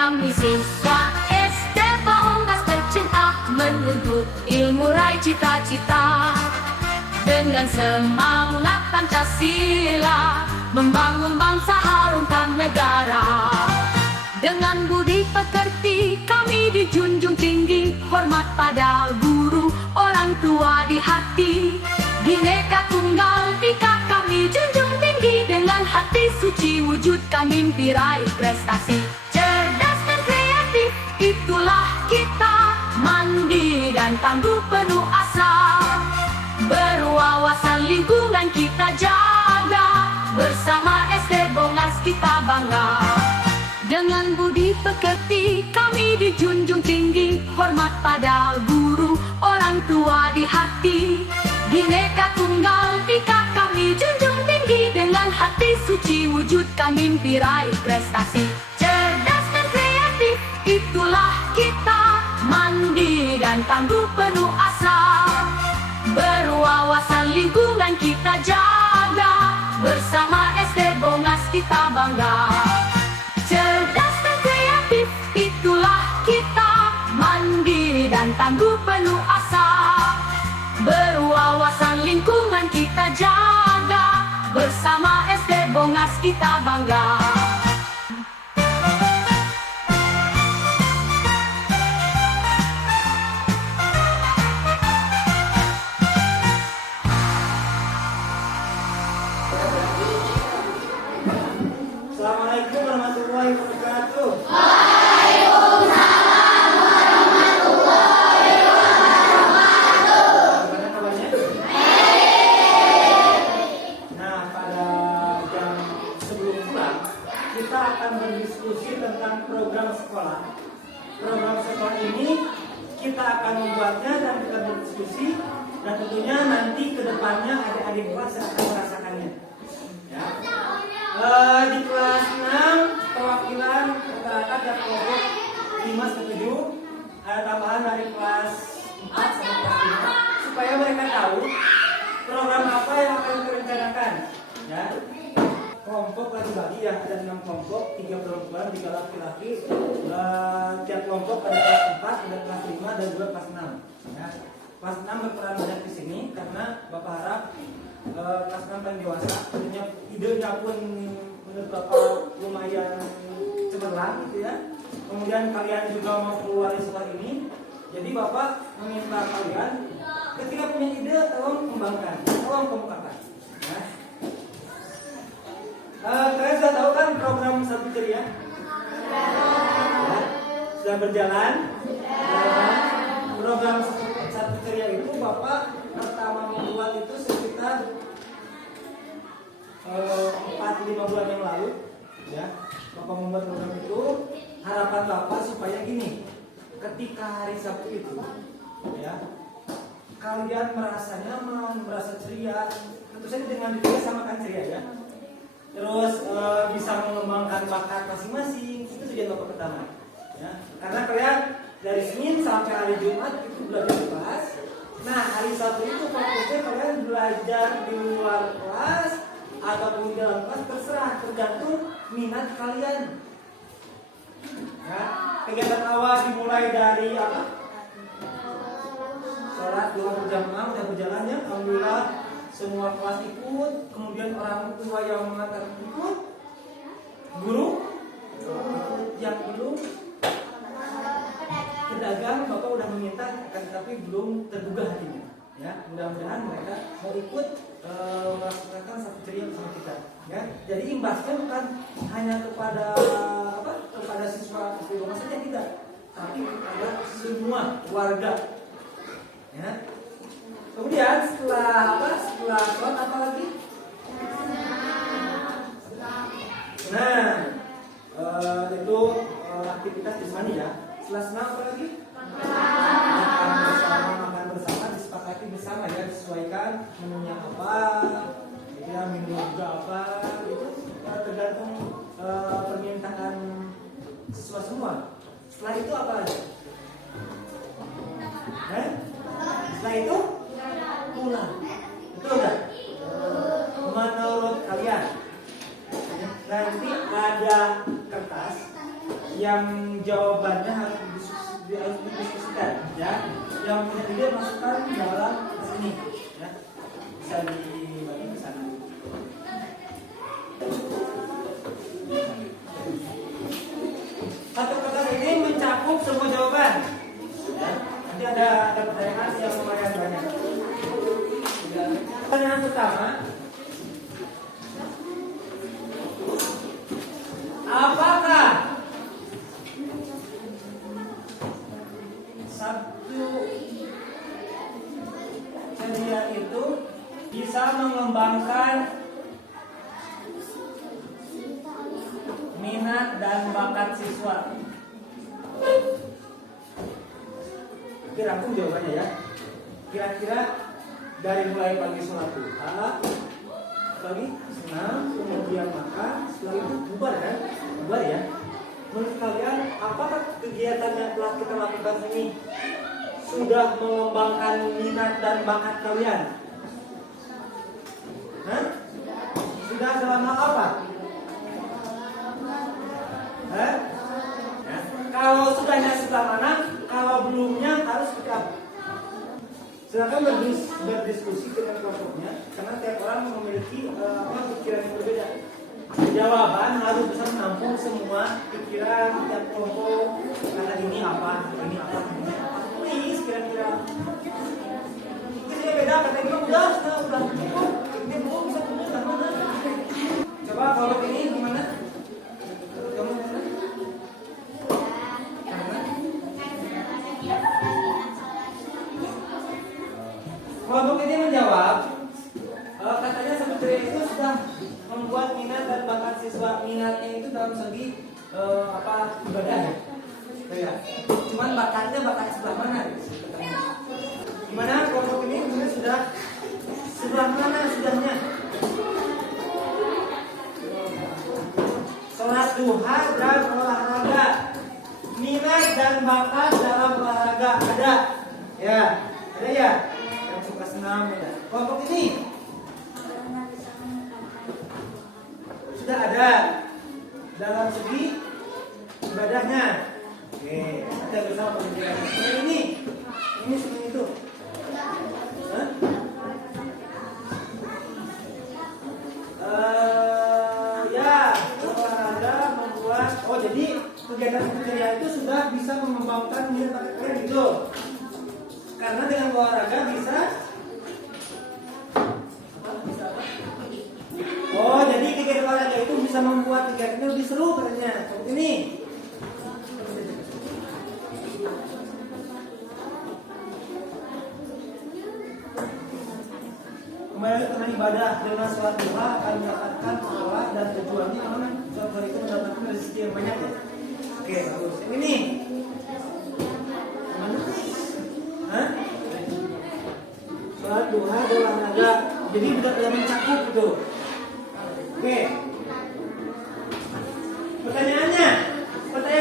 Kami siswa SD Baongas tercinta, menuntut ilmu raih cita-cita. Dengan semangat Pancasila, membangun bangsa, harumkan negara. Dengan budi pekerti kami dijunjung tinggi, hormat pada guru, orang tua di hati. Bhinneka Tunggal Ika kami junjung tinggi, dengan hati suci wujudkan mimpi, raih prestasi. Cerdas dan kreatif, itulah kita, mandiri dan tangguh penuh asa. Berwawasan lingkungan kita jaga, bersama SD Baongas kita bangga. Dengan budi pekerti kami dijunjung tinggi, hormat pada guru, orang tua di hati. Bhinneka Tunggal Ika kami junjung tinggi, dengan hati suci wujudkan mimpi, raih prestasi. Cerdas dan kreatif, itulah kita, mandiri dan tangguh penuh asa. Berwawasan lingkungan kita jaga, bersama SD Baongas kita bangga. Cerdas dan kreatif, itulah kita, mandiri dan tangguh penuh asa. Berwawasan lingkungan kita jaga, bersama SD Baongas kita bangga. Assalamualaikum warahmatullahi wabarakatuh. Waalaikumsalam warahmatullahi wabarakatuh. Gimana kabarnya? Nah, pada jam sebelum pulang, kita akan berdiskusi tentang program sekolah. Program sekolah ini kita akan membuatnya dan kita berdiskusi, dan tentunya nanti ke depannya adik-adik kelas akan merasakannya. Ya. Di kelas 6 perwakilan masyarakat dan kelompok 5 sampai 7 ada tambahan dari kelas 4 sampai kelas 5 supaya mereka tahu program apa yang akan direncanakan. Ya. Kelompok bagi-bagi ya, ada 6 kelompok, 3 perempuan, 3 laki-laki. Tiap kelompok ada kelas 4, ada kelas 5 dan juga kelas 6. Ya. Kelas 6 berperan banyak di sini karena Bapak harap kelas 6 paling dewasa, tentunya idenya pun menurut Bapak lumayan cemerlang gitu ya. Kemudian kalian juga mau keluar di sekolah ini, jadi Bapak meminta kalian ketika punya ide tolong kembangkan, tolong kemukakan. Ya. Kalian sudah tahu kan program Satu Ceria? Ya. Sudah berjalan? Program Satu Ceria itu Bapak pertama membuat itu sekitar 4-5 bulan yang lalu, ya. Bapak membuat program itu, harapan Bapak supaya gini, ketika hari Sabtu itu, ya, kalian merasa nyaman, merasa ceria, tentu saja dengan diri samakan ceria ya. Terus bisa mengembangkan bakat masing-masing, itu tujuan Bapak pertama, ya. Karena kalian dari Senin sampai hari Jumat itu belajar di kelas. Nah, hari Sabtu itu fokusnya kalian belajar di luar kelas ataupun di dalam kelas, terserah, tergantung minat kalian. Ya, kegiatan awal dimulai dari apa? Sholat dua berjamaah udah berjalan ya, alhamdulillah semua kelas ikut. Kemudian orang tua yang mengantar ikut, guru yang belum, pedagang Bapak udah meminta, tapi belum tergugah hatinya. Ya, mudah-mudahan mereka mau ikut melaksanakan Satu Ceria bersama kita. Ya, jadi imbasnya bukan hanya kepada apa? Kepada siswa SD Baongas saja tidak, tapi kepada semua warga. Ya. Kemudian setelah apa? Setelah sholat apa lagi? Nah, itu aktivitas di sana ya. Setelah senam apa lagi? Makan bersama, disepakati bersama ya, disesuaikan menunya apa, ya minum juga apa, itu tergantung permintaan siswa semua. Setelah itu apa lagi? Setelah itu pulang. Betul nggak? Menurut kalian nanti ada kertas yang jawabannya harus didiskusikan ya. Yang punya ide masukkan dalam sini ya. Bisa dibagi ke sana. Satu kertas ini mencakup semua jawaban. Ya. Nanti ada pertanyaan yang lumayan banyak. Pertanyaan pertama, apakah satu ceria itu bisa mengembangkan minat dan bakat siswa? Oke, rangkum jawabannya ya. Kira-kira dari mulai pagi sholat duha, pagi senam, kemudian makan, setelah itu bubar kan? Bubar ya. Menurut kalian, apakah kegiatan yang telah kita lakukan ini sudah mengembangkan minat dan bakat kalian? Hah? Sudah dalam hal apa? Hah? Ya. Kalau sudahnya sebelah mana? Kalau belumnya harus seperti apa? Silakan berdiskusi dengan kelompoknya, karena tiap orang memiliki pikiran yang berbeda. Jawaban harus bisa menampung semua pikiran tiap kelompok. Karena ini apa, ini apa, ini apa. Ini kira-kira. Ini beda, kata ini udah cukup. Ini belum bisa ketemu sama mana. Coba kalau ini gimana? Kamu mana? Kelompok ini menjawab, katanya seperti itu sudah membuat minat dan bakat siswa. Minatnya itu dalam segi ibadah ya. Cuman bakatnya bakat sebelah mana? Gimana kelompok ini sudah sebelah mana sudahnya? Sholat duha dan olahraga. Minat dan bakat dalam olahraga ada. Ya, ada ya. Suka senam ya. Kelompok ini sudah ada dalam segi ibadahnya. Oke, kita bersama penjelasan. Ini seperti itu. Hah? Ya, olahraga membuat. Oh, jadi kegiatan ceria itu sudah bisa mengembangkan minat bakat kalian gitu. Karena dengan olahraga bisa apa? Oh, jadi kegiatan olahraga itu bisa membuat kegiatannya lebih seru katanya. Seperti ini. Kembali ke ibadah, dengan sholat duha akan mendapatkan pahala dan tujuannya akan sholat itu mendapatkan rezeki yang banyak ya. Oke, bagus. Yang ini. Hah? Sholat duha dan olahraga, jadi tidak mencakup gitu. Oke. Pertanyaan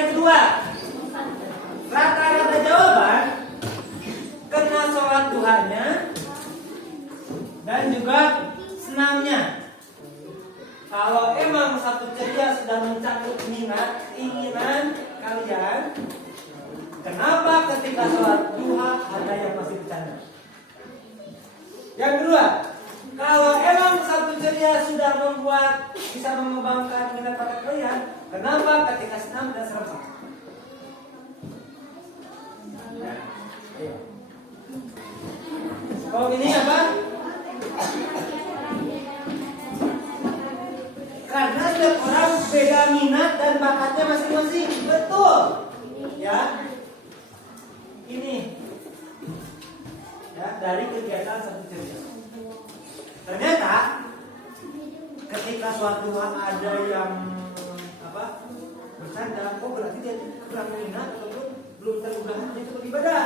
kedua. Rata-rata jawaban kena sholat duhanya dan juga senamnya. Kalau emang satu ceria sudah mencakup minat, keinginan kalian, kenapa ketika sholat duha ada yang masih bercanda? Yang kedua, kalau emang satu ceria sudah membuat bisa mengembangkan minat bakat kalian, kenapa ketika senam dan serempak? Ayo. Kalau ini apa? Karena setiap orang beda minat dan bakatnya masing-masing. Betul. Ya. Ini. Ya, dari kegiatan satu ceria. Ternyata ketika suatu ada yang bercanda, berarti dia kurang minat ataupun belum terugah dia ikut ibadah.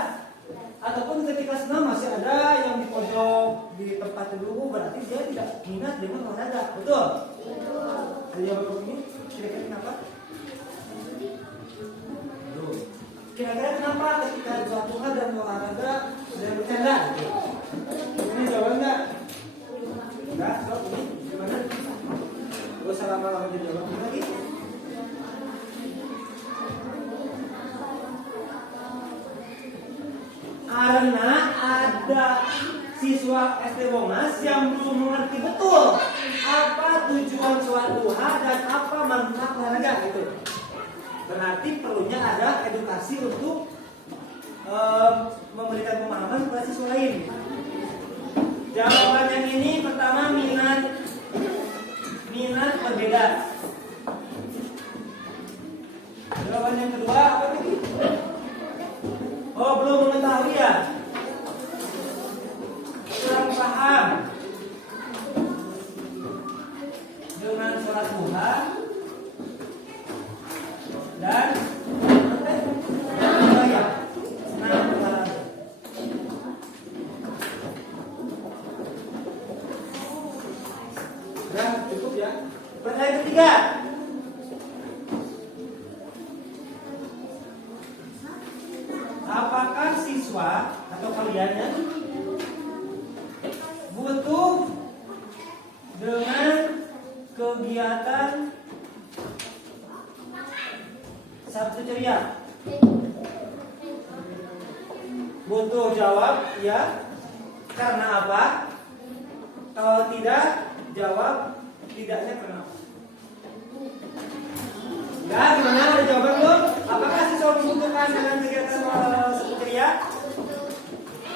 Ataupun ketika senam masih ada yang di pojok di tempat dulu, berarti dia tidak minat dengan olahraga. Betul? Ada jawaban ini? Kira-kira kenapa? Kira-kira kenapa ketika suatu hal dan olahraga sudah bercanda? Ini jawaban enggak? Enggak, so ini gimana? Gak usah lama-lama jadi jawaban lagi. Karena ada siswa SD Bongas yang belum mengerti betul apa tujuan sholat duha dan apa manfaat olahraga gitu. Berarti perlunya ada edukasi untuk memberikan pemahaman kepada siswa lain. Jawaban yang ini pertama minat berbeda. Jawaban yang kedua apa tadi? Oh, belum mengetahui ya? Kurang paham dengan sholat duha dan ya, senam olahraga. Ya, cukup ya. Pertanyaan ketiga. Apakah siswa atau kalian ya butuh dengan kegiatan Sabtu ceria? Butuh jawab ya. Karena apa? Kalau tidak, jawab tidaknya karena apa? Ya, gimana? Ada jawaban belum? Apakah siswa membutuhkan dengan kegiatan Sabtu ceria?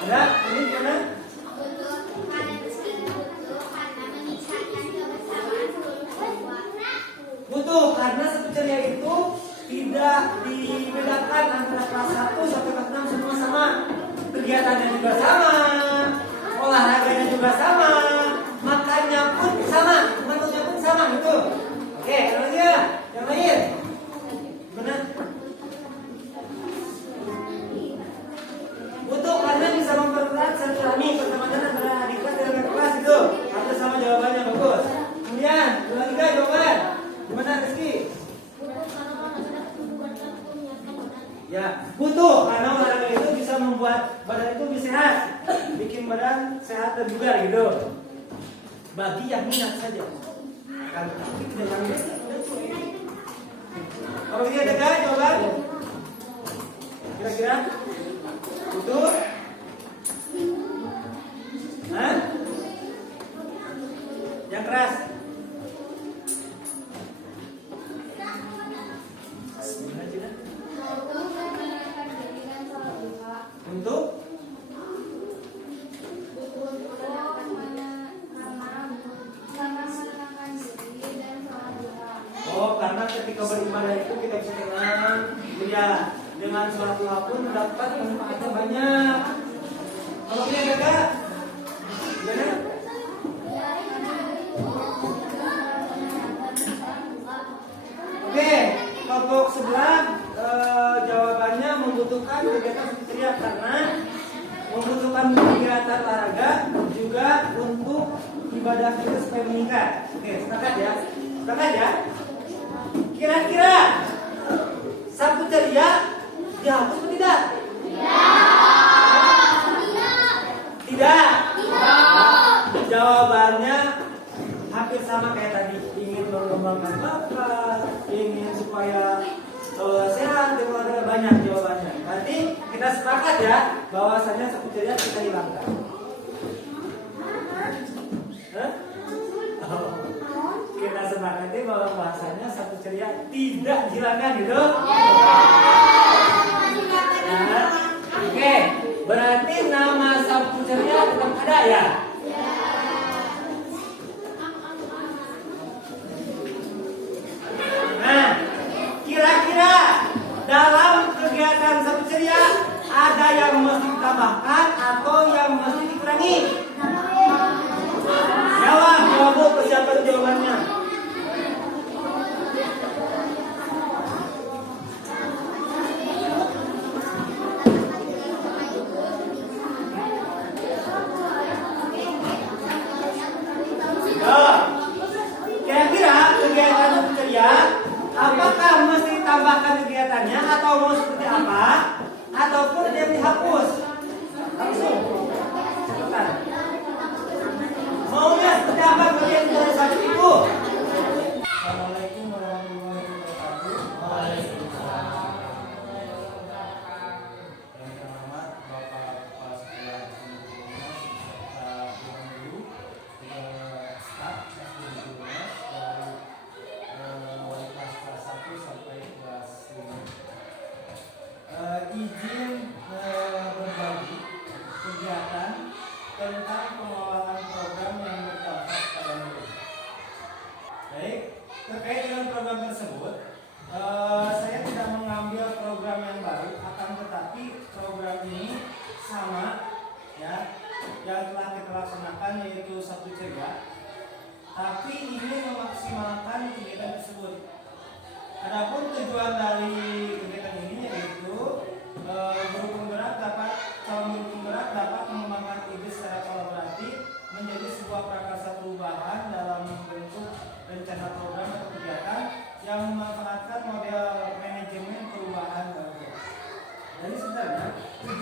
Ada? Ini gimana? Butuh, karena Sabtu ceria itu tidak dibedakan antara kelas 1 sampai kelas 6 semua sama. Kegiatannya juga sama, olahraganya juga sama, makannya pun sama, menunya pun sama gitu. Oke, yang lagi ya? Yang lain? Benar? Butuh karena bisa mempererat silaturahmi pertemanan antara adik kelas dan kakak kelas itu. Ada sama jawabannya bagus. Kemudian, dua tiga jawaban. Gimana Rizky? Ya, butuh karena olahraga itu bisa membuat badan itu lebih sehat, bikin badan sehat dan bugar gitu. Bagi yang minat saja. Kalau tidak yang minat. Kalau ini ada gak jawaban? Kira-kira? Butuh? Hah? Yang keras? Untuk? Oh, karena ketika beribadah itu kita bisa tenang, ya, dengan sholat duha pun dapat manfaatnya banyak. Kalau ini ada gak? Gimana? Oke, kelompok sebelah jawabannya membutuhkan kegiatan fitriyah karena membutuhkan kegiatan olahraga juga untuk ibadah kita supaya meningkat. Oke, sepakat ya? Sepakat ya? Kira-kira Sabtu ceria dihapus atau tidak? Tidak. Jawabannya hampir sama kayak tadi. Ingin mengembangkan bakat, ingin supaya sehat, dan olahraga banyak jawabannya. Berarti kita sepakat ya bahwasanya Sabtu ceria kita hilangkan. Kita sepakati bahwa bahasanya Sabtu ceria tidak dihilangkan gitu. Nah, oke, berarti nama Sabtu ceria tetap ada ya. Nah, kira-kira dalam kegiatan Sabtu ceria ada yang mesti ditambahkan atau yang mesti dikurangi? Jawab, persiapan jawabannya. Kira-kira kegiatan Sabtu ceria apakah mesti ditambahkan kegiatannya atau mau seperti apa? Ataupun yang dihapus? Langsung. Cepetan. Maunya seperti apa kalian dari Sabtu itu? Assalamualaikum warahmatullahi wabarakatuh. Waalaikumsalam. Yang terhormat Bapak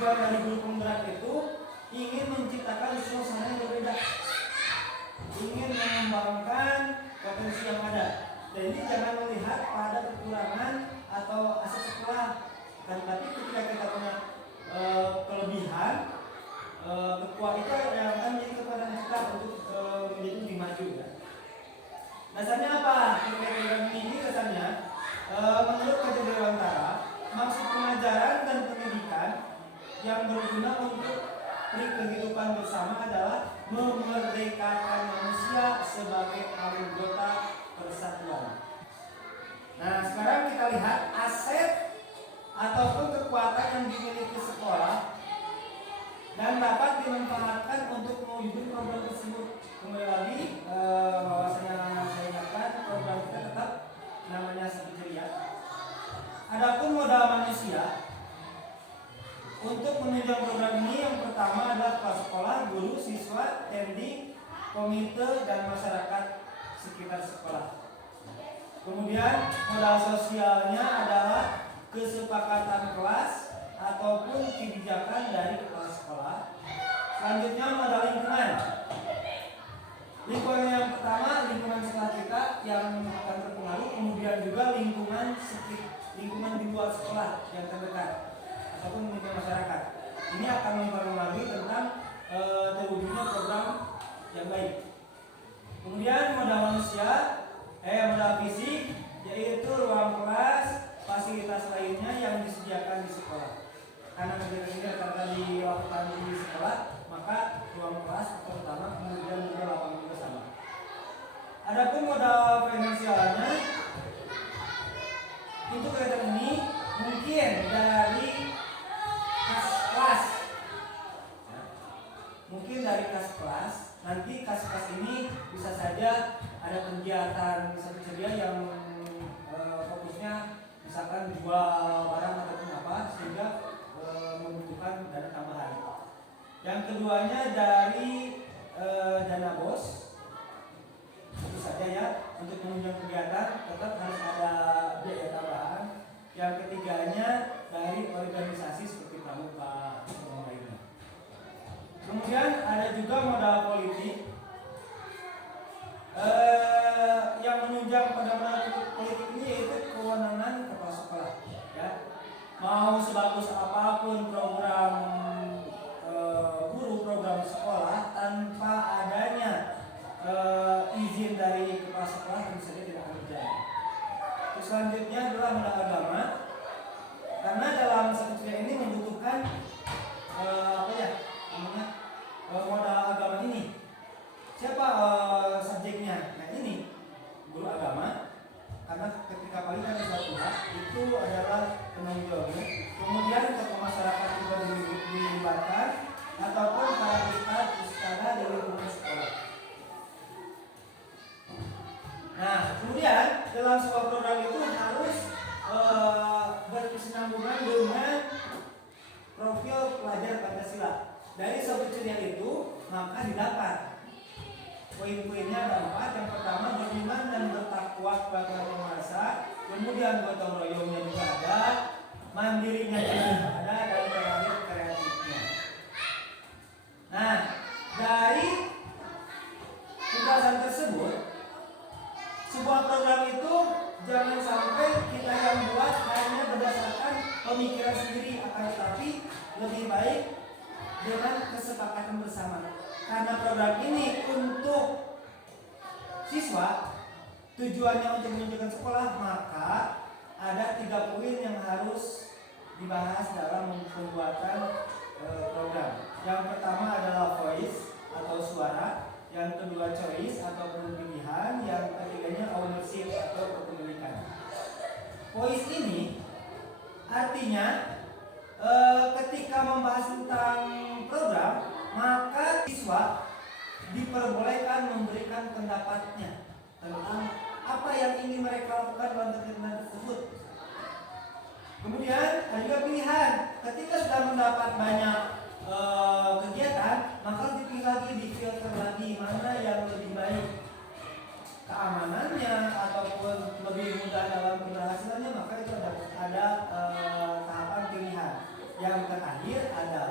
tujuan dari guru penggerak itu ingin menciptakan suasana yang berbeda, ingin mengembangkan potensi yang ada. Jadi jangan melihat pada kekurangan atau aset sekolah, tapi ketika kita punya kelebihan, kekuatan itu yang akan menjadi kekuatan kita untuk menjadi lebih maju ya. Dasarnya apa? Program ini dasarnya menurut Kajian Dewantara, maksud pengajaran dan pendidikan yang berguna untuk kehidupan bersama adalah memerdekakan manusia sebagai anggota persatuan. Nah, sekarang kita lihat aset ataupun kekuatan yang dimiliki sekolah dan dapat dimanfaatkan untuk mewujudkan program tersebut. Kembali lagi, bahwasanya saya ingatkan program kita tetap namanya Sabtu Ceria. Adapun modal manusia untuk menunjang program ini, yang pertama adalah kepala sekolah, guru, siswa, TNI, komite, dan masyarakat sekitar sekolah. Kemudian modal sosialnya adalah kesepakatan kelas ataupun kebijakan dari kepala sekolah. Selanjutnya modal lingkungan. Lingkungan yang pertama, lingkungan sekolah kita yang akan terpengaruh, kemudian juga lingkungan di luar sekolah yang terdekat ataupun lingkungan masyarakat. Ini akan mempengaruhi tentang terwujudnya program yang baik. Kemudian modal manusia, modal fisik, yaitu ruang kelas, fasilitas lainnya yang disediakan di sekolah. Karena kegiatan ini akan dilakukan di sekolah, maka ruang kelas terutama, kemudian juga lapangan bersama. Adapun modal finansialnya, untuk kegiatan ini mungkin dari kas kelas, mungkin dari kas kelas. Nanti kas kelas ini bisa saja ada kegiatan Sabtu Ceria yang fokusnya misalkan jual barang ataupun apa, sehingga membutuhkan dana tambahan. Yang keduanya dari dana BOS, itu saja ya, untuk menunjang kegiatan tetap harus ada biaya tambahan. Yang ketiganya dari organisasi seperti pramuka dan lainnya. Kemudian ada juga modal politik yang menunjang pada modal politik ini, yaitu kewenangan kepala sekolah ya. Mau sebagus apapun program guru, program sekolah, tanpa adanya izin dari kepala sekolah tentu saja tidak akan berjalan. Terus selanjutnya adalah modal agama, karena dalam Sabtu Ceria ini membutuhkan modal agama ini. Siapa subjeknya? Nah, ini guru agama, karena ketika pagi kan sholat duha itu adalah penanggung jawabnya. Kemudian tokoh masyarakat juga dilibatkan, ataupun para ustadz ustadzah dari lingkungan sekolah. Nah, kemudian dalam sebuah program itu harus berkesinambungan dengan profil pelajar Pancasila. Dari Sabtu Ceria itu maka didapat poin-poinnya ada 4. Yang pertama, beriman dan bertakwa kepada Yang Maha Esa. Kemudian gotong royongnya juga ada, mandirinya juga ada, dan terakhir kreatifnya. Nah, dari penjelasan tersebut, sebuah program itu jangan sampai kita yang buat hanya berdasarkan pemikiran sendiri, akan tetapi lebih baik dengan kesepakatan bersama. Karena program ini untuk siswa, tujuannya untuk menunjukkan sekolah, maka ada 3 poin yang harus dibahas dalam pembuatan program. Yang pertama adalah voice atau suara, yang kedua choice ataupun pilihan, yang ketiganya ownership atau kepemilikan. Voice ini artinya ketika membahas tentang program, maka siswa diperbolehkan memberikan pendapatnya tentang apa yang ingin mereka lakukan dalam kegiatan tersebut. Kemudian ada juga pilihan. Ketika sudah mendapat banyak kegiatan, maka dipilih lagi, difilter lagi mana yang lebih baik keamanannya ataupun lebih mudah dalam keberhasilannya, maka itu ada tahapan pilihan. Yang terakhir ada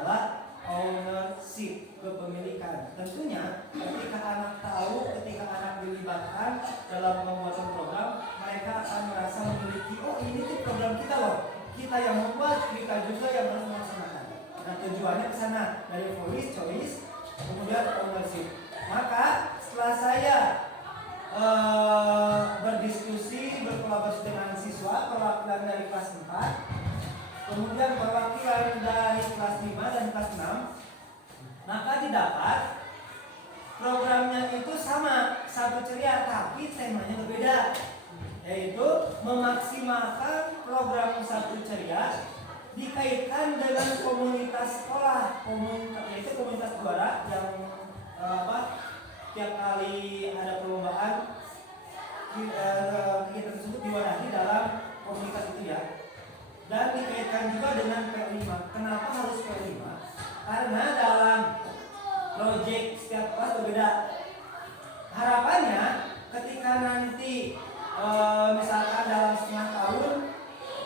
kemudian perwakilan dari kelas 5 dan kelas 6, maka didapat programnya itu sama, Sabtu Ceria, tapi temanya berbeda, yaitu memaksimalkan program Sabtu Ceria dikaitkan dengan komunitas sekolah, yaitu komunitas juara yang tiap kali ada perlombaan kegiatan tersebut diwadahi dalam komunitas itu ya. Dan dikaitkan juga dengan P5. Kenapa harus P5? Karena dalam proyek setiap kelas berbeda. Harapannya ketika nanti misalkan dalam setengah tahun,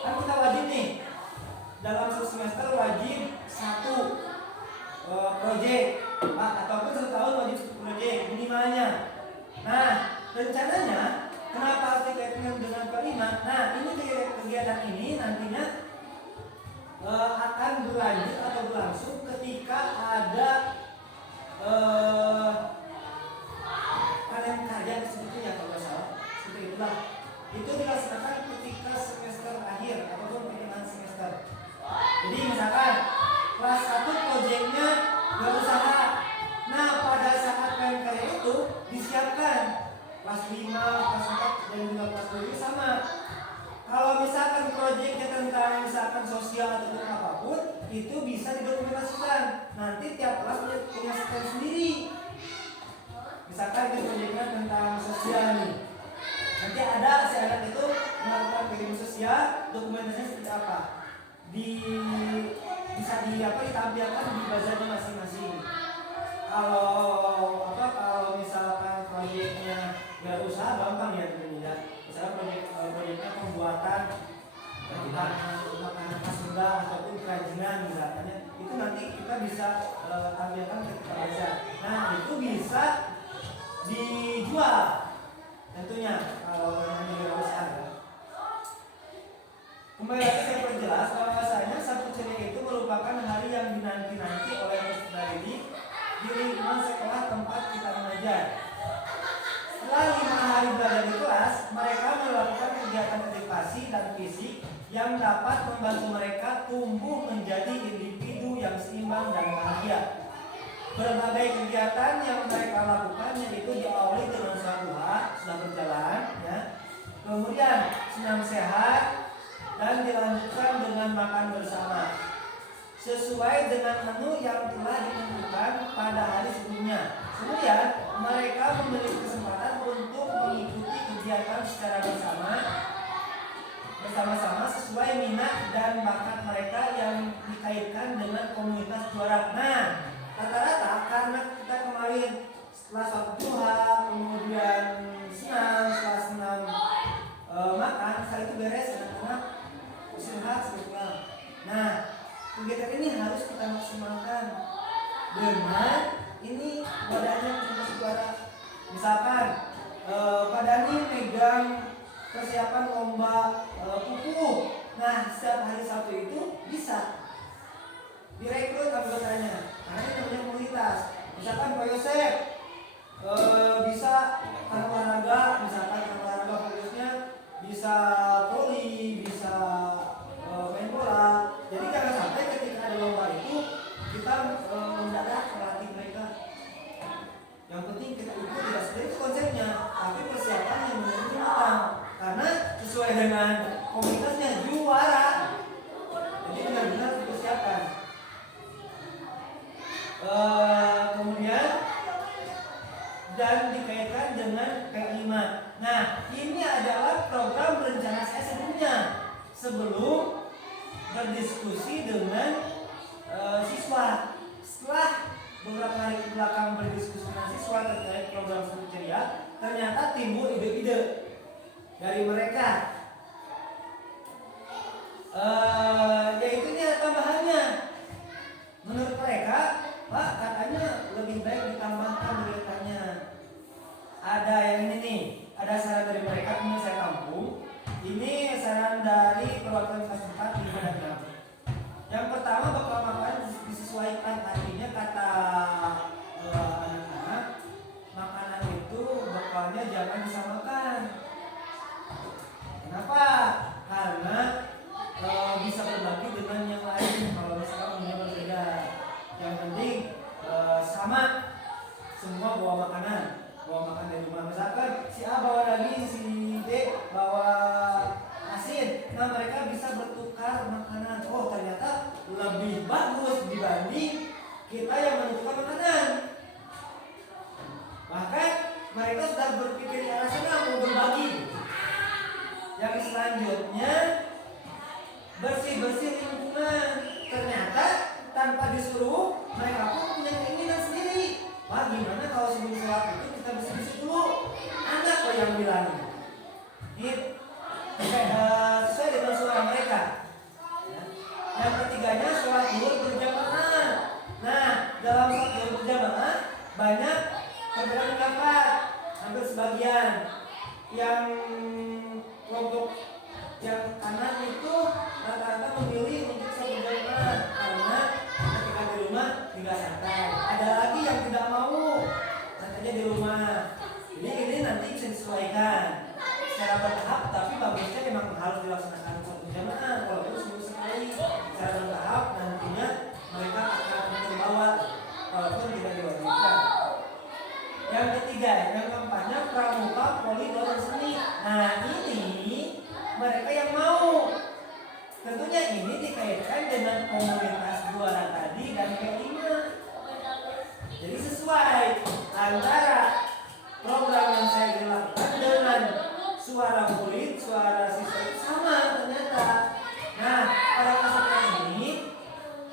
kan kita wajib nih dalam satu semester wajib satu proyek, ataupun satu tahun wajib satu proyek minimalnya. Nah, rencananya kenapa harus dikaitkan dengan P5? Nah, ini kegiatan ini nantinya akan berlanjut atau berlangsung ketika ada kalian karya sebetulnya kalau nggak salah, seperti itulah. Itu dilaksanakan ketika semester akhir ataupun pertengahan semester. Jadi misalkan kelas 1 proyeknya berusaha. Nah, pada saat kalian karya itu disiapkan kelas 5, kelas 4 dan juga kelas 2 sama. Kalau misalkan proyeknya tentang misalkan sosial atau apapun, itu bisa didokumentasikan. Nanti tiap kelas punya stand sendiri. Misalkan ini proyeknya tentang sosial nih. Nanti ada si anak itu melakukan kegiatan sosial, dokumentasinya seperti apa? Bisa ditampilkan di bazarnya masing-masing. Kalau misalkan proyeknya nggak usaha gampang ya tentunya. Misalnya proyeknya pembuatan makanan khas Sunda ataupun kerajinan misalnya, itu nanti kita bisa tampilkan ketika bazar. Nah, itu bisa dijual tentunya kalau yang nggak usaha ya. Kembali lagi saya perjelas bahwasanya Sabtu Ceria itu merupakan hari yang dinanti-nanti oleh peserta didik di lingkungan sekolah tempat kita mengajar. Setelah 5 hari belajar di kelas, mereka melakukan kegiatan edukasi dan fisik yang dapat membantu mereka tumbuh menjadi individu yang seimbang dan bahagia. Berbagai kegiatan yang mereka lakukan yaitu diawali dengan sholat duha, sudah berjalan ya. Kemudian senam sehat dan dilanjutkan dengan makan bersama sesuai dengan menu yang telah ditentukan pada hari sebelumnya. Kemudian mereka memiliki kesempatan untuk mengikuti kegiatan secara bersama-sama sesuai minat dan bakat mereka yang dikaitkan dengan komunitas juara. Nah, rata-rata karena kita kemarin setelah sholat duha, kemudian senam, setelah senam makan, setelah itu beres anak-anak istirahat sebetulnya. Nah, kegiatan ini harus kita maksimalkan dengan ini wadahnya komunitas juara. Misalkan pada ini megang persiapan lomba kuku. Nah, setiap hari Sabtu itu bisa direkrut anggotanya. Karena ini namanya komunitas. Misalkan Pak Yosef bisa olahraga, misalkan olahraga fokusnya bisa voli, bisa main bola. Jadi jangan sampai ketika ada lomba itu kita mendadak melatih mereka. Yang penting kita ikut tidak sendiri itu konsepnya, tapi persiapan yang benar-benar matang. Karena sesuai dengan komunitasnya juara. Jadi benar-benar dipersiapkan. Kemudian dan dikaitkan dengan P5. Nah, ini adalah program rencana saya sebelumnya. Sebelum berdiskusi dengan siswa. Setelah beberapa hari ke belakang berdiskusi dengan siswa terkait program Sabtu Ceria, ternyata timbul ide-ide dari mereka. Yaitu ini tambahannya. Menurut mereka, Pak, katanya lebih baik ditambahkan kegiatannya. Ada yang ini nih, ada saran dari mereka, ini saya tampung. Ini saran dari perwakilan kelas 4 di Padang. Yang pertama, bekal makanan disesuaikan. Artinya kata anak-anak, makanan itu bekalnya jangan disamakan. Kenapa? Karena dibanding kita yang menentukan makanan. Bahkan mereka sudah berpikir ke arah sana mau berbagi. Yang selanjutnya bersih-bersih lingkungan. Ternyata tanpa disuruh mereka pun punya keinginan sendiri. Wah, gimana kalau sebelum sholat itu kita bersih-bersih dulu? Anak kok yang bilang. Ini sesuai dengan suara mereka. Yang ketiganya sholat zuhur berjamaah. Nah, dalam sholat zuhur berjamaah banyak perbedaan pendapat, hampir sebagian. Yang kelompok yang kanan itu rata-rata memilih untuk sholat berjamaah karena ketika di rumah tidak santai. Ada lagi yang tidak mau santainya di rumah. Jadi ini nanti bisa disesuaikan secara bertahap, tapi bagusnya memang harus dilaksanakan sholat berjamaah. Kalau itu seminggu sekali secara bertahap, nantinya mereka akan terbawa walaupun tidak diwajibkan. Yang ketiga, yang keempatnya pramuka, poli, dan seni. Nah ini mereka yang mau. Tentunya ini dikaitkan dengan komunitas juara tadi dan kelima. Jadi sesuai antara program yang saya lakukan dengan suara murid, suara siswa itu sama ternyata. Nah, pada kesempatan ini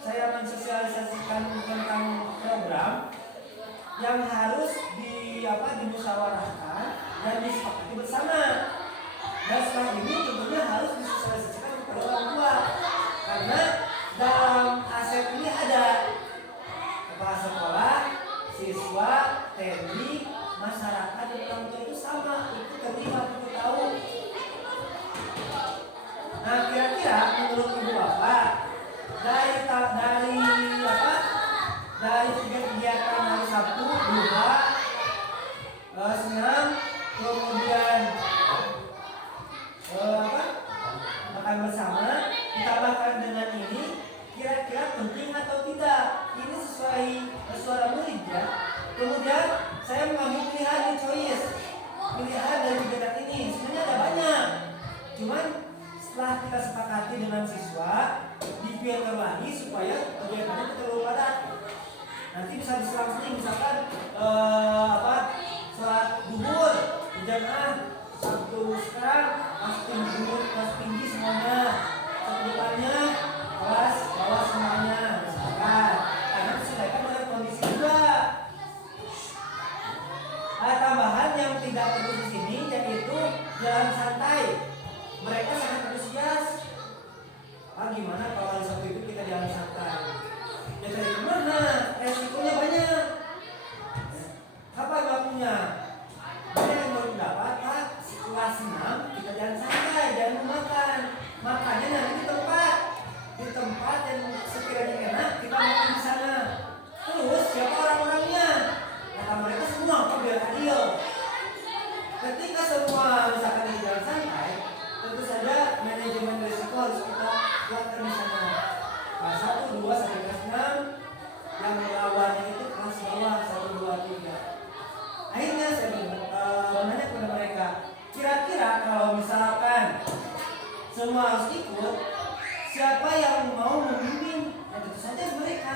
saya mensosialisasikan tentang program yang harus dimusyawarahkan dan disepakati bersama. Dan setelah ini tentunya harus disosialisasikan kepada orang tua, karena dalam aset ini ada kepala sekolah, siswa, TNI, masyarakat dan orang tua itu sama, itu terlibat, itu tahu. Nah, kira-kira menurut Ibu Bapak dari tiga kegiatan hari Sabtu, duha, senam, kemudian makan bersama, ditambahkan dengan ini, kira-kira penting atau tidak? Ini sesuai suara murid ya. Kemudian saya mengambil pilihan di choice, pilihan dari kegiatan ini. Sebenarnya ada banyak, cuman setelah kita sepakati dengan siswa, dipilter lagi supaya kegiatannya tidak terlalu padat. Nanti bisa diselang-seling, misalkan sholat duhur berjamaah Sabtu sekarang kelas tinggi semuanya, Sabtu depannya kelas bawah semuanya, misalkan. Karena disesuaikan dengan kondisi juga. Tambahan yang tidak perlu di sini yaitu jalan santai. Mereka sangat antusias. Gimana kalau hari Sabtu itu kita jalan santai? Ya dari mana? Resikonya banyak. Kapan waktunya? Banyak yang baru dapat, setelah senam kita jalan santai, jangan makan. Makannya nanti di tempat yang sekiranya enak kita makan di sana. Terus siapa orang-orangnya? Kata mereka semua, kok biar adil. Ketika semua misalkan di jalan santai, tentu saja manajemen risiko harus kita buatkan di sana. Kelas 1, 2 sampai kelas 6, yang melawannya itu kelas bawah 1, 2, 3. Akhirnya saya menanya kepada mereka, kira-kira kalau misalkan semua harus ikut, siapa yang mau membimbing? Ya tentu saja mereka.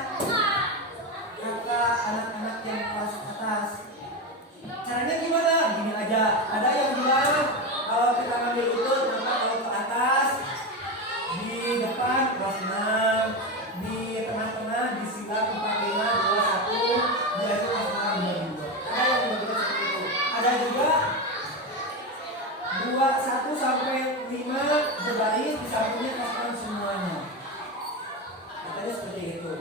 Maka anak-anak yang kelas atas. Caranya gimana? Gini aja. Ada yang bilang kalau kita ngambil itu, maka kalau ke atas di depan kelas 6, di tengah-tengah di sila 4, 5, 2, 1, dia itu kelas 6, 2. Ada yang berbeda seperti itu. Ada juga 2, 1 sampai 5 berbaris di sampingnya kelas 6 semuanya. Katanya seperti itu.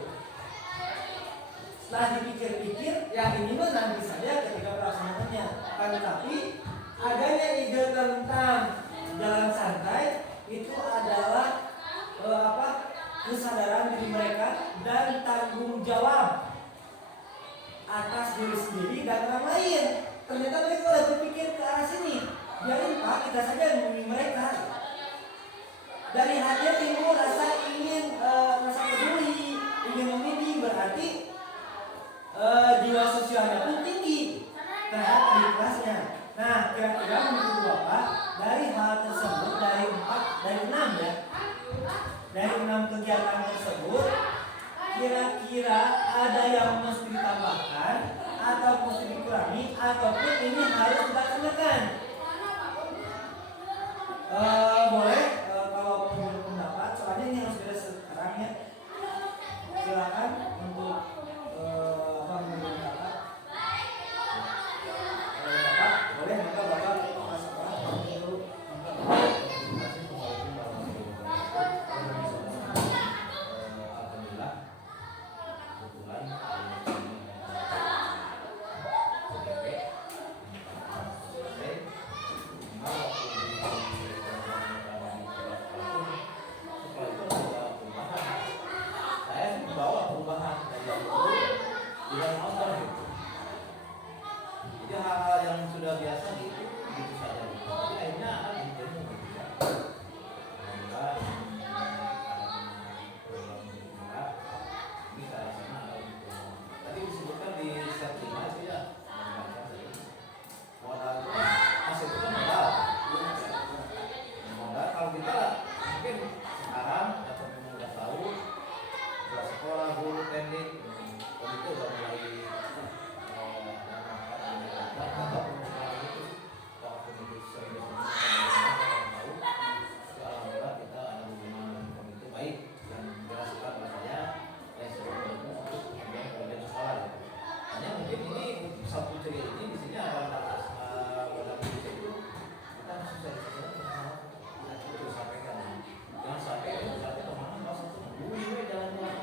Setelah dipikir-pikir, ya ini mah nanti saja ketika pelaksanaannya. Tapi adanya ide tentang jalan santai itu adalah kesadaran diri mereka dan tanggung jawab atas diri sendiri dan orang lain. Ternyata mereka sudah berpikir ke arah sini. Biarin Pak, kita saja yang membimbing mereka. Dari hatinya timbul rasa ingin rasa peduli, ingin membimbing, berarti jiwa sosialnya pun tinggi terhadap adik kelasnya. Nah, kira-kira menurut Bapak dari hal tersebut, dari 6 kegiatan tersebut, kira-kira ada yang mesti ditambahkan atau mesti dikurangi ataupun ini harus dilaksanakan? Boleh kalau punya pendapat, soalnya ini harus beres sekarang ya. Silakan untuk apa menurut pendapat. Bapak boleh, maka bapak kepala sekolah untuk alhamdulillah kebetulan jadi hal-hal yang sudah biasa gitu saja gitu. Tapi akhirnya akan ilmu bisa. Alhamdulillah ini salah sana ada gitu. Tadi disebutkan di set 5 itu ya modal itu masih itu kan modal kalau kita mungkin sekarang atau memang udah tahu udah sekolah guru teknik itu udah mulai alhamdulillah kita ada hubungan komite baik yang dirasakan oleh saya yang sebelumnya untuk kemudian kemudian sekolah ya. Hanya mungkin ini untuk satu ceria ini di sini ada pada Indonesia itu kita harus sosialisasikan bersama itu sampaikan jangan sampai kemana kalau satu gue jalan keluar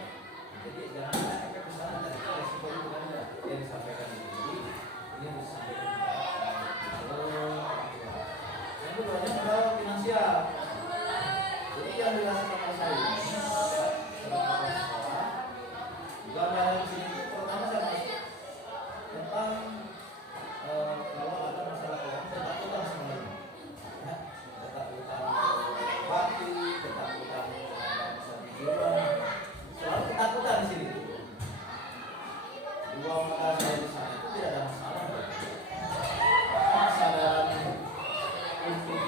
jadi jangan ada efek kesana dari resiko itu kan yang disampaikan itu jadi ini disampaikan yang keduanya adalah finansial. Jadi yang dirasakan oleh saya ini sebagai sekolah gambaran di sini itu pertama saya masuk tentang kalau ada masalah keuangan tetap utang semuanya ya, tetap utang bati, tetap utang jiwa, selalu ketakutan di sini. Dua modal saya di sana itu tidak ada masalah. Kesadaran untuk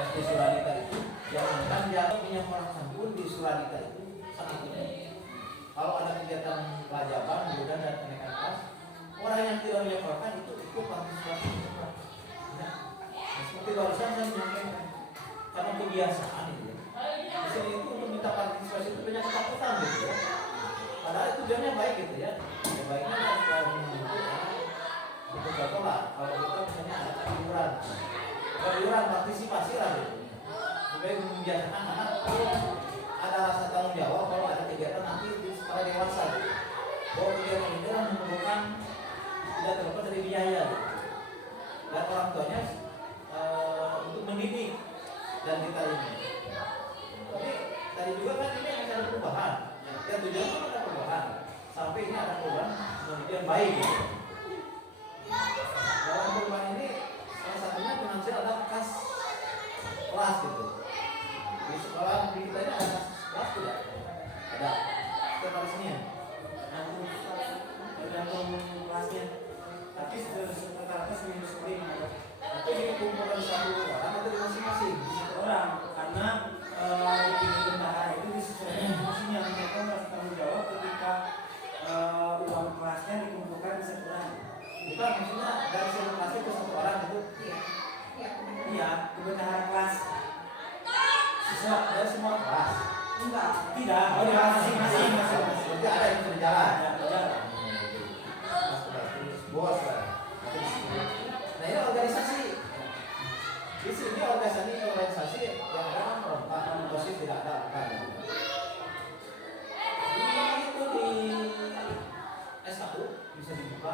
SD Suradita itu yang akan dia menyampaikan pun di Suradita itu sangat penting. Kalau ada kegiatan pelajaran, kemudian dan kenaikan kelas, orang yang tidak menyampaikan itu ikut partisipasi. Nah, seperti barusan saya menyampaikan karena kebiasaan itu ya. Di sini itu untuk minta partisipasi itu banyak ketakutan gitu ya. Padahal itu tujuannya baik gitu ya. Ya baiknya harus menunjuk itu contoh lah kalau kita misalnya ada iuran partisipasi lah gitu. Supaya membiasakan anak ada rasa tanggung jawab kalau ada kegiatan nanti di sekolah dewasa gitu. Bahwa kegiatan itu memerlukan tidak terlepas dari biaya gitu. Dan orang tuanya untuk mendidik dan kita ini. Tapi tadi juga kan ini ada perubahan. Ya tujuannya kan ada perubahan. Sampai ini ada perubahan yang baik gitu. Dalam perubahan ini salah satunya finansial ada kas kelas gitu. Di sekolah di kita ini ada kas kelas tidak? Ada setiap hari Senin. tergantung kelasnya. Tapi rata-rata seminggu sekali ada. Itu dikumpulkan satu orang atau di masing-masing? Di satu orang karena di bendahara itu disesuaikan fungsinya mereka merasa tanggung jawab ketika uang kelasnya dikumpulkan di satu orang. Bukan maksudnya dari satu kelas ke satu orang itu? Iya, di bendahara kelas. Siswa dari semua kelas? Enggak, tidak. Oh, di kelas masing-masing. Berarti ada yang berjalan. Ada berjalan. Bos lah. Nah ini organisasi. Di sini organisasi yang ada kan perempat, posisi tidak ada bukan. Itu di S1 bisa dibuka.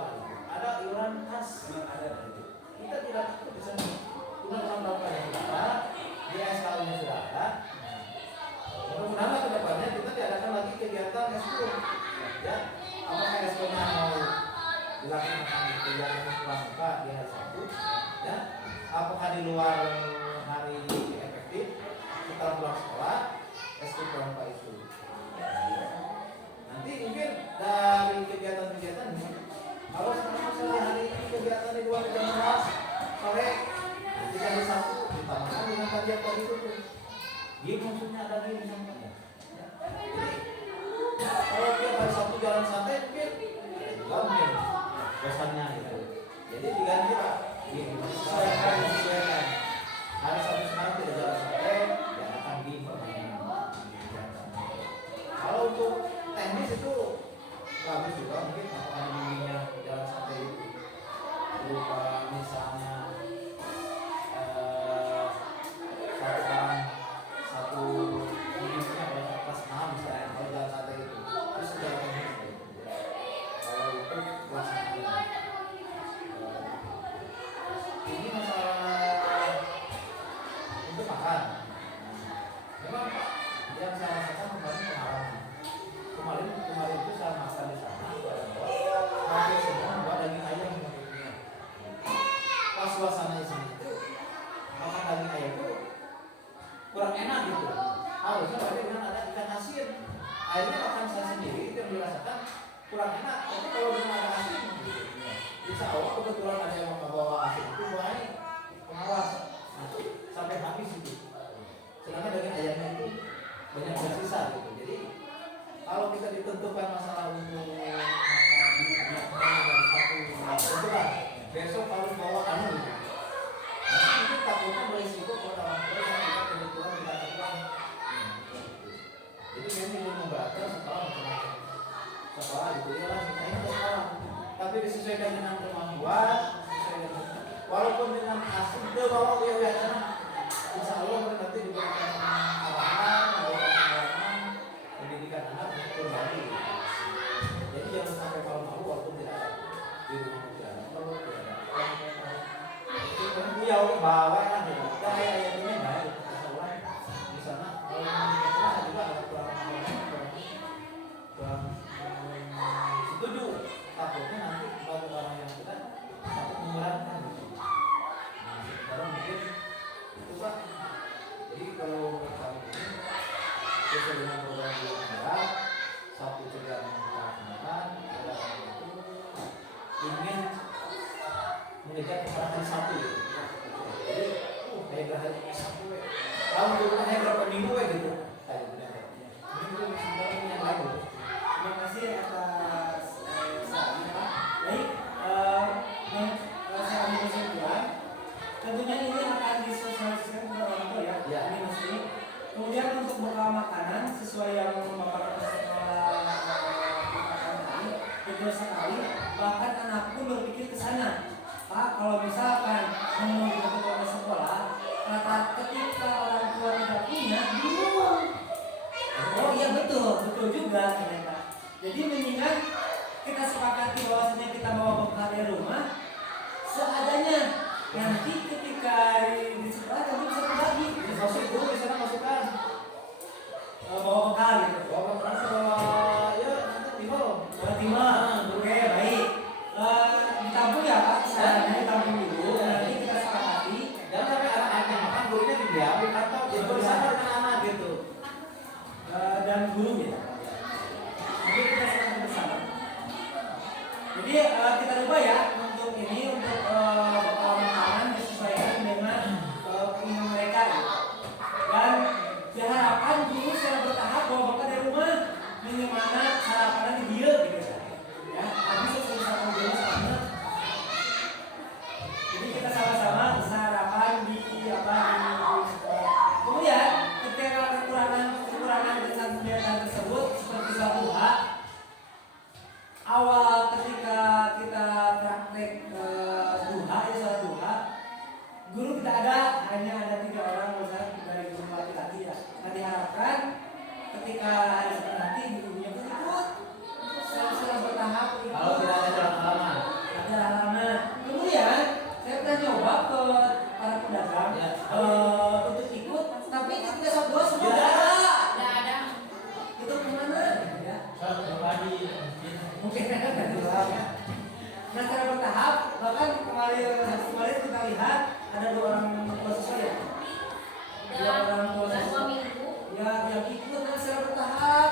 Ada iuran khas yang ada itu. Kita tidak ikut di sana. Undang-undang berapa yang sudah ada, di SKU nya sudah ada. Mudah-mudahan ke depannya kita tiadakan lagi kegiatan S10. Ya, apakah S10 nya mau dilaksanakan kegiatan pramuka di hari Sabtu, ya? Apakah di luar hari efektif setelah pulang sekolah S10 pramuka itu? Nanti mungkin dari kegiatan-kegiatan ini, kalau misalnya hari ini kegiatan di luar jam 11 sore, nanti hari Sabtu ditambahkan dengan kajian tadi itu tuh. Game maksudnya ada game misalnya. Ya. Jadi kalau bagus juga mungkin apakah bimbingnya jalan santai itu berupa misalnya satu orang satu bimbingnya kalau kelas 6 misalnya kalau jalan santai itu terus jalan santai kalau itu kelas 9 ini masalah untuk makan. Memang Pak, yang saya rasakan kemarin itu saya makan di sana, hampir semua buat daging ayam menurutnya. Pas suasana di sini itu makan daging ayam itu kurang enak gitu. Harusnya tadi dengan ada ikan asin. Akhirnya makan saya sendiri itu yang dirasakan kurang enak. Tapi kalau dengan ada asin, gitu. Insya Allah kebetulan ada yang membawa asin itu baik pengawas sampai habis itu. Sedangkan daging ayamnya itu banyak tersisa gitu. Jadi kalau kita ditentukan masalah untuk tentukan besok harus bawa anu gitu. Nanti itu takutnya berisiko kepada orang tua yang kita kebetulan tidak terang. Jadi kami mau membaca sekolah macam-macam. Sekolah gitu ya lah, kita ini sekolah. Tapi disesuaikan dengan kemampuan, walaupun dengan asing dia bawa wilayah. Insya Allah mereka nanti diberikan arahan, pengalaman, pendidikan anak untuk berbagi. Jadi jangan sampai malu-malu walaupun tidak ada di rumah tidak ada perlu tidak ada. Jadi dia bawa lah gitu. Kayak ayamnya baik. Insya Allah di sana kalau kita juga ada kurang setuju. Takutnya nanti bagi orang yang tidak takut memberatkan. Baru mungkin itu Pak. Jadi kalau kami ini sesuai dengan program berat satu cegah menggunakan itu ingin mengejar kemenangan satu. Jadi kayak hari satu tahun dulu hanya berapa minggu gitu. Ini belum sebenarnya yang lain. Terima kasih atas sarannya Pak. Baik, saya ambil kesimpulan. Tentunya ini akan disosialisasikan kepada orang tua ya. Ini mesti. Kemudian untuk bekal makanan sesuai yang Bapak Kepala katakan tadi, betul sekali. Bahkan anak pun berpikir ke sana. Pak, kalau misalkan mau dibutuhkan ke sekolah, ketika orang tua tidak punya, bingung. Oh iya betul juga ternyata. Jadi mendingan kita sepakati bahwasanya kita bawa bekal dari rumah seadanya. Nanti ketika di sekolah nanti bisa berbagi. Masuk dulu di sana masukkan. Bawa bekal gitu. Bawa bekal bawa ya nanti timah. Oke baik. Ditabung ya Pak. Sarannya ditabung dulu. Nanti kita sepakati. Jangan sampai anak-anaknya makan gurunya diambil atau jadi bersama dengan anak gitu. Dan guru ya. Jadi kita sepakati bersama. Jadi kita ubah ya untuk ini untuk bekal makanan disesuaikan dengan keinginan mereka gitu. Dan diharapkan guru secara bertahap bawa bekal dari rumah bagaimana sarapannya di dia gitu ya. Habis sosialisasi dulu sama. Jadi kita sama-sama sarapan di sekolah. Kemudian ketika kekurangan dengan kegiatan tersebut seperti sholat duha, awal ketika kita praktek duha ya sholat duha, guru tidak ada, hanya ada 3 orang Ustaz dari guru laki-laki ya. Nah diharapkan ketika hari Senin nanti gurunya pun ikut secara bertahap ikut. Kalau tidak ada jalan halaman. Ada halaman. Kemudian saya pernah coba ke para pedagang Ya. untuk ikut, tapi ketika sholat duha semua Ya. Tidak ada. itu kemana? Ya. Sholat pribadi. Mungkin nah secara bertahap bahkan kemarin kita lihat ada 2 orang tua siswa ya. 2 orang tua siswa minggu. ya yang ikut secara bertahap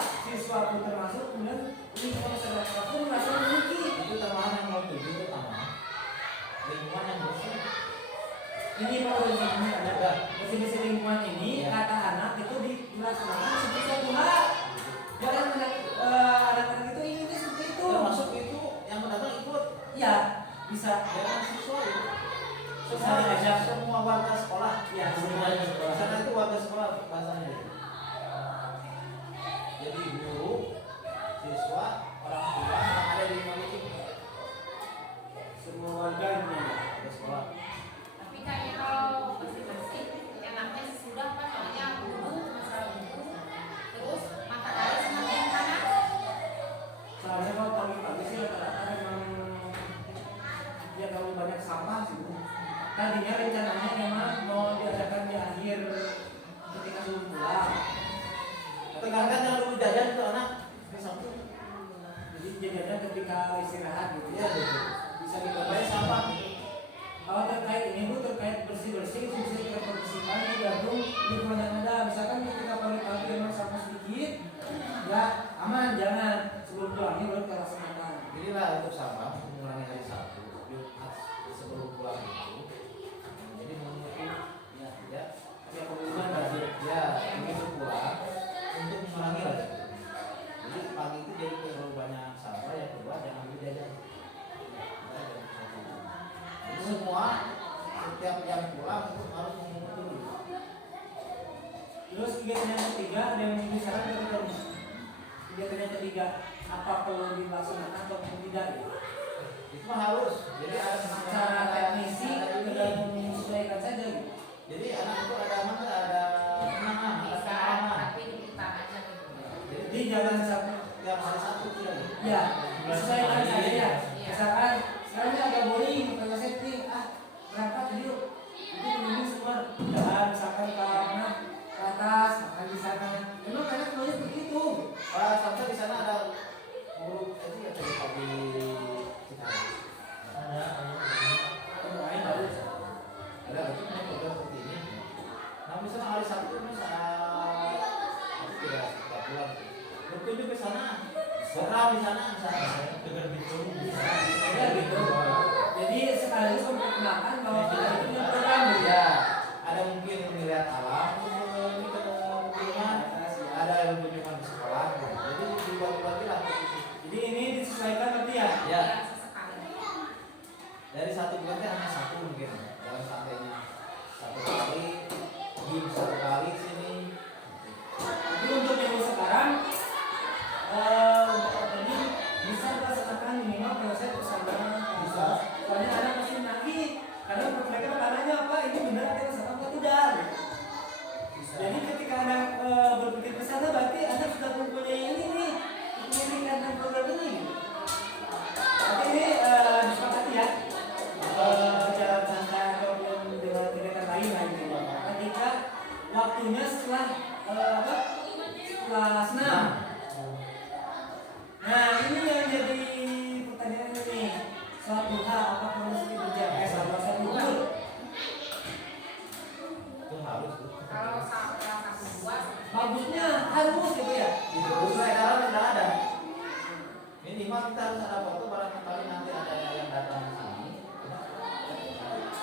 siswa pun termasuk, kemudian lingkungan masyarakat pun merasa memiliki. Itu tambahan yang mau tujuh itu tambahan lingkungan yang bersih. Ini Pak Wajibnya ada bersih-bersih lingkungan ini, kata anak itu dilaksanakan seperti satu hal. Jangan anak-anak itu inginnya seperti itu. Termasuk itu yang mendatang ikut. Ya, bisa. Jangan siswa itu. Bisa diajak. Semua warga sekolah. Ya, semua warga sekolah. Karena itu warga sekolah bahasanya. Jadi guru, siswa, orang tua yang ada di lingkungan itu. Semua warganya. Warga sekolah. Tapi kayak kalau bersih-bersih enaknya sudah kan soalnya dulu masalah itu terus matahari semakin panas. Soalnya kalau pagi-pagi sih rata-rata memang ya terlalu banyak sampah sih. Tadinya rencananya memang mau diadakan di akhir ketika sebelum pulang. Tekankan jangan dulu jajan ke anak. Ini satu. Jadi jajannya ketika istirahat gitu Iya, ya. Bisa Bayar dipakai sampah. Kalau terkait ini Bu, terkait bersih-bersih itu bisa kita bersihkan tergantung lingkungan yang ada. Misalkan ketika pagi-pagi memang sampah sedikit, ya aman, jangan sebelum pulangnya baru kita laksanakan. Inilah untuk sampah untuk mengurangi hari Sabtu Jumat sebelum pulang itu. Jadi mengukur ya Ya pengumuman tadi. ya begitu pulang untuk mengurangi lah. Jadi pagi itu jadi terlalu banyak sampah, yang kedua jangan beli jajan. Jadi semua setiap yang pulang itu harus mengukur dulu. Terus kegiatan yang ketiga ada yang misalkan ketika kegiatan yang ketiga apa perlu dilaksanakan atau tidak? Itu mah harus. Jadi ada Secara teknisi ada dan menyesuaikan saja. Gitu. Jadi anak itu ada apa? Ada kenangan, ada Bisa pengalaman. tapi kita aja gitu. Jadi jangan sampai Tiap hari Sabtu tidak. ya sesuaikan saja ya. Iya. Misalkan sekarang ini agak boring, kalau setting berangkat yuk itu mending semua jalan misalkan ke mana ke atas makan di sana. Memang karena semuanya begitu. Sampai di sana ada guru itu ya dari pagi Citarum. Pemain baru. Ada itu punya program seperti ini. Nah misalnya hari Sabtu itu saat itu tidak pulang. Berkunjung ke sana, program di sana misalnya. Dengar gitu. Ya gitu. Jadi sekaligus memperkenalkan bahwa kita itu punya program gitu ya. Ya, ada mungkin melihat alam, ini ke kunjungan, ada yang kunjungan di sekolah. Jadi dibagi-bagi lah. Jadi ini disesuaikan berarti ya. Ya. Sesekali. Dari satu bulan kan hanya satu mungkin dalam santainya satu kali game satu kali sini. Tapi untuk yang sekarang untuk ini bisa dilaksanakan minimal proses bersama bisa. Soalnya anak pasti nagih karena mereka bertanya apa ini benar kita atau tidak. Jadi ketika anak berpikir ke sana berarti anak sudah mempunyai ini nih pendidikan dan program ini. Tapi ini disepakati ya. Jalan santai ataupun dengan kegiatan lain lah ini. Ketika waktunya setelah setelah senam. Nah ini yang jadi pertanyaan ini. Suatu hal apa perlu dikerjakan sama saya ukur? Itu harus tuh. Kalau kelas 1 2 Bagusnya harus gitu ya. Di terus edaran tidak ada. Minimal kita harus ada foto barangkali nanti ada yang datang ke sini.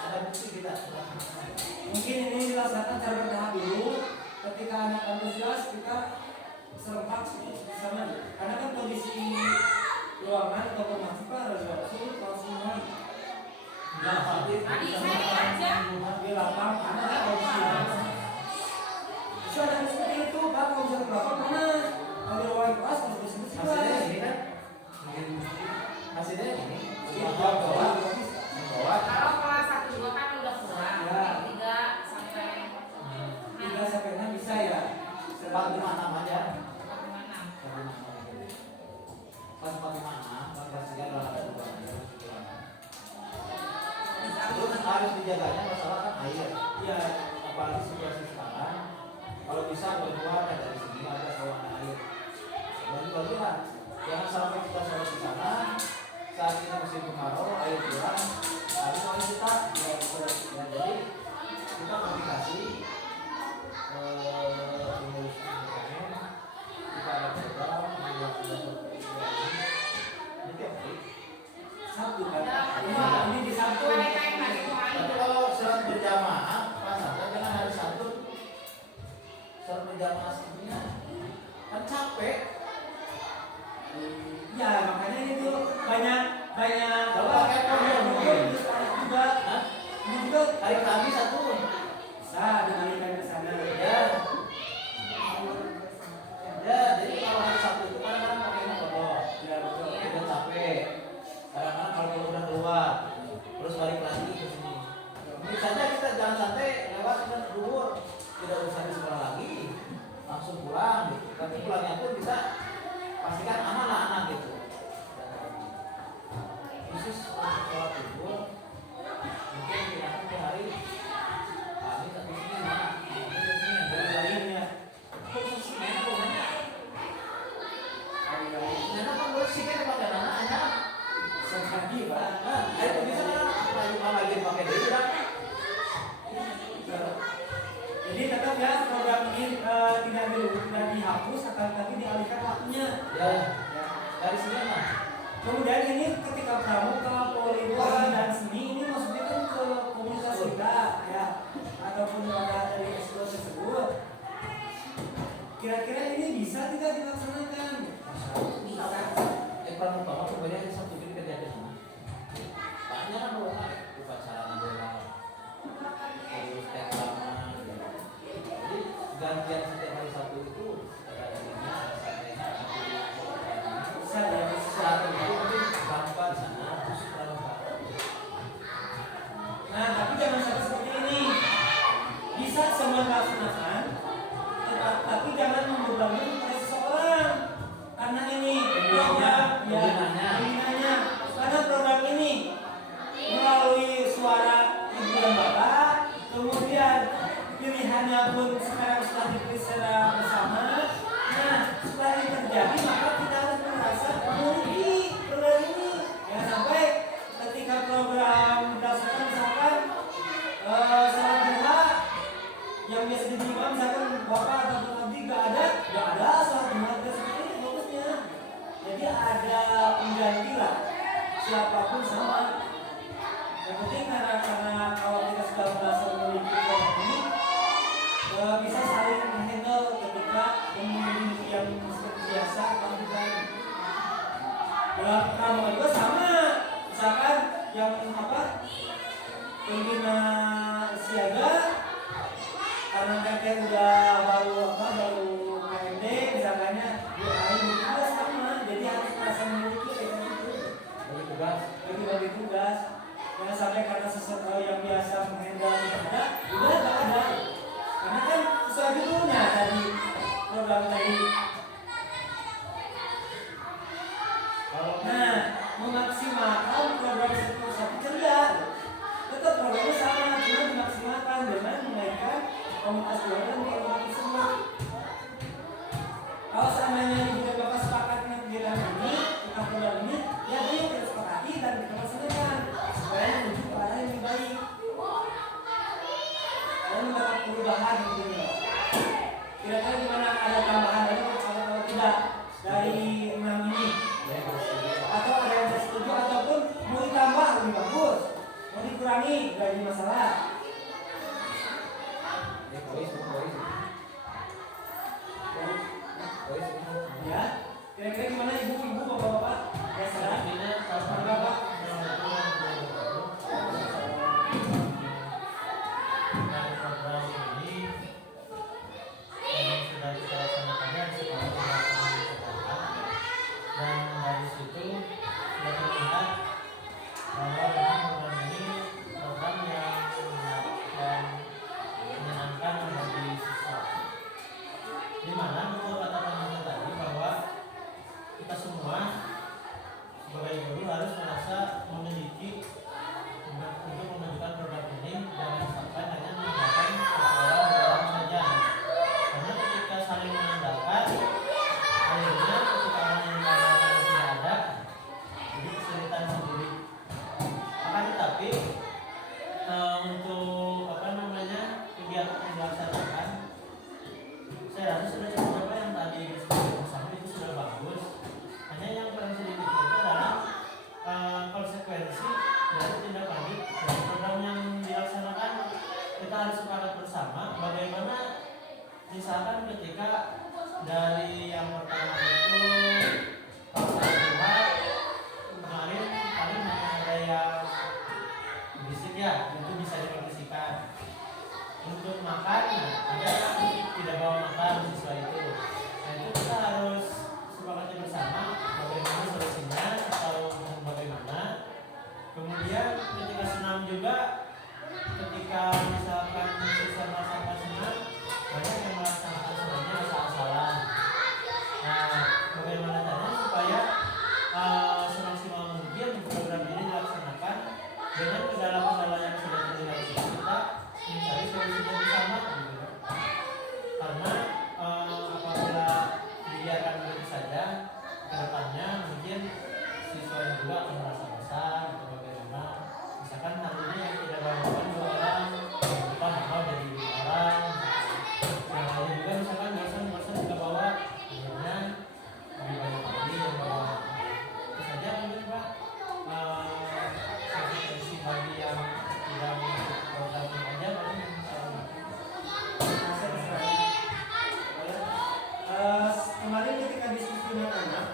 Ada bukti kita. Mungkin ini dilaksanakan secara bertahap dulu. Ketika anak antusias kita serempak sama. Karena kan kondisi ruangan atau pemasukan harus sulit kalau semua. Nah, tadi saya aja Di lapang panas kondisi. Bisa ada seperti itu, Pak. Kalau bisa berapa panas? Kalau di ruang kelas harus bersih-bersih. hasilnya ini kan. Hasilnya ini. Bawa. kalau kelas 1 2 kan udah pulang. Ya. 3 sampai 3 sampai 6 bisa ya. 46 aja. 46. Pas 46, kelas 3 kalau ada dua. Terus harus dijaganya masalah kan air. Ya, Apalagi situasi sekarang, kalau bisa keluar dari sini ada saluran air. Bagi-bagi lah. Jangan sampai kita sholat di sana, saat ini musim kemarau, air kurang, habis oleh kita. Ya, jadi kita komunikasi pengurus UKM, kita ada capek. Ya makanya itu banyak Coba kayak kamu juga. Hah? Ini juga Tarik lagi satu. bisa dibalikan ke sana. Ya. Ya, jadi kalau hari Sabtu itu kan pakainya kodok. Ya betul. Udah capek. Kadang-kadang kalau udah keluar, terus balik lagi ke sini. Mungkin saja kita jangan santai lewat dan keluar, tidak usah di sekolah lagi, langsung pulang gitu. Tapi pulangnya pun bisa pastikan aman lah anak gitu. Khusus untuk sholat zuhur, mungkin kita ke hari kami satu sini mana? Ini sini dari lainnya. Khusus nenek pokoknya. Nenek kan bersih kan pakai anak-anaknya. Sekali Pak. Itu bisa kan lagi pakai dulu kan? Jadi tetap ya program ini tidak dihapus akan tapi dialihkan waktunya. Ya, dari sini mah. Kemudian ini ketika pramuka, poliwa dan seni ini maksudnya kan ke komunitas kita ya ataupun pada dari ekskul tersebut. Kira-kira ini bisa tidak dilaksanakan? Pramuka mah sebenarnya satu kali kerja di sana. Banyak kan bola, upacara bola, terus teatrama. Jadi gantian setiap hari Sabtu itu ada ininya, santainya, Bisa ya. saat itu mungkin pramuka di sana, terus pramuka. Nah, tapi jangan sampai seperti ini. Bisa semua dilaksanakan, tapi jangan membebani pada seseorang. Karena ini program pembinaannya. Karena program ini melalui suara ibu dan bapak, kemudian pilihannya pun sekarang sudah dipilih secara bersama. Nah, setelah ini terjadi maka kita harus merasa memiliki program ini. Jangan sampai ketika program berdasarkan misalkan salat duha yang biasa diterima misalkan bapak atau nanti gak ada salat duha seperti ini bagusnya. Jadi ada pengganti lah, siapapun sama. Yang penting karena kalau kita sudah merasa memiliki program ini bisa saling handle ketika memiliki yang seperti biasa kalau kita dalam pramuka juga sama. Misalkan yang pembina siaga karena mereka udah baru KMD misalkannya juga sama, jadi harus merasa memiliki Bagi tugas. bagi tugas. Jangan sampai karena sesuatu yang biasa menghandle tidak udah gak ada, karena kan sesuai judulnya dari program tadi. Nah, memaksimalkan program satu kerja tetap programnya sama, cuma dimaksimalkan dengan menaikkan komunitas keluarga dan komunitas tersebut. Kalau seandainya ibu dan bapak sepakat dengan kegiatan ini, tentang program ini, ya ini kita sepakati dan kita laksanakan supaya menuju ke arah yang lebih baik dan mendapat perubahan gitu. Kira-kira gimana, ada tambahan lagi atau tidak dari 6 ini? Atau ada yang setuju ataupun mau ditambah lebih bagus, mau dikurangi gak jadi masalah. Ya, kira-kira gimana ibu-ibu, bapak-bapak? Ya saran? Bapak? Program ini memang sudah kita laksanakan dari yang pertama itu kalau saya lihat kemarin paling ada yang berisik ya, itu bisa diperhatikan. Untuk makan, ada yang tidak bawa makan siswa itu. Nah itu kita harus sepakati bersama bagaimana solusinya atau bagaimana. Kemudian ketika senam juga, ketika misalkan siswa melaksanakan senam, banyak yang melaksanakan senamnya asal-asalan. Nah, bagaimana caranya supaya semaksimal mungkin program ini dilaksanakan dengan kendala-kendala yang sudah terjadi kita mencari solusinya bersama gitu. Karena apabila dibiarkan begitu saja ke depannya mungkin siswa yang juga akan merasa bosan atau bagaimana. Misalkan nantinya yang tidak bawa dua orang, yang depan mau jadi 5 orang. Yang lain juga misalkan bosan juga bawa, akhirnya lebih banyak lagi yang bawa. Itu saja mungkin Pak. Solusi bagi yang tidak mengikuti program ini aja paling kemarin ketika diskusi dengan anak,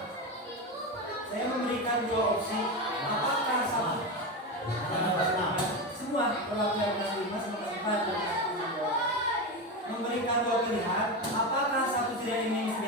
saya memberikan 2 opsi. Apakah satu semua perwakilan kelas 5 sama kelas 4 dan kelas 6 memberikan 2 pilihan. Apakah satu sidang ini mesti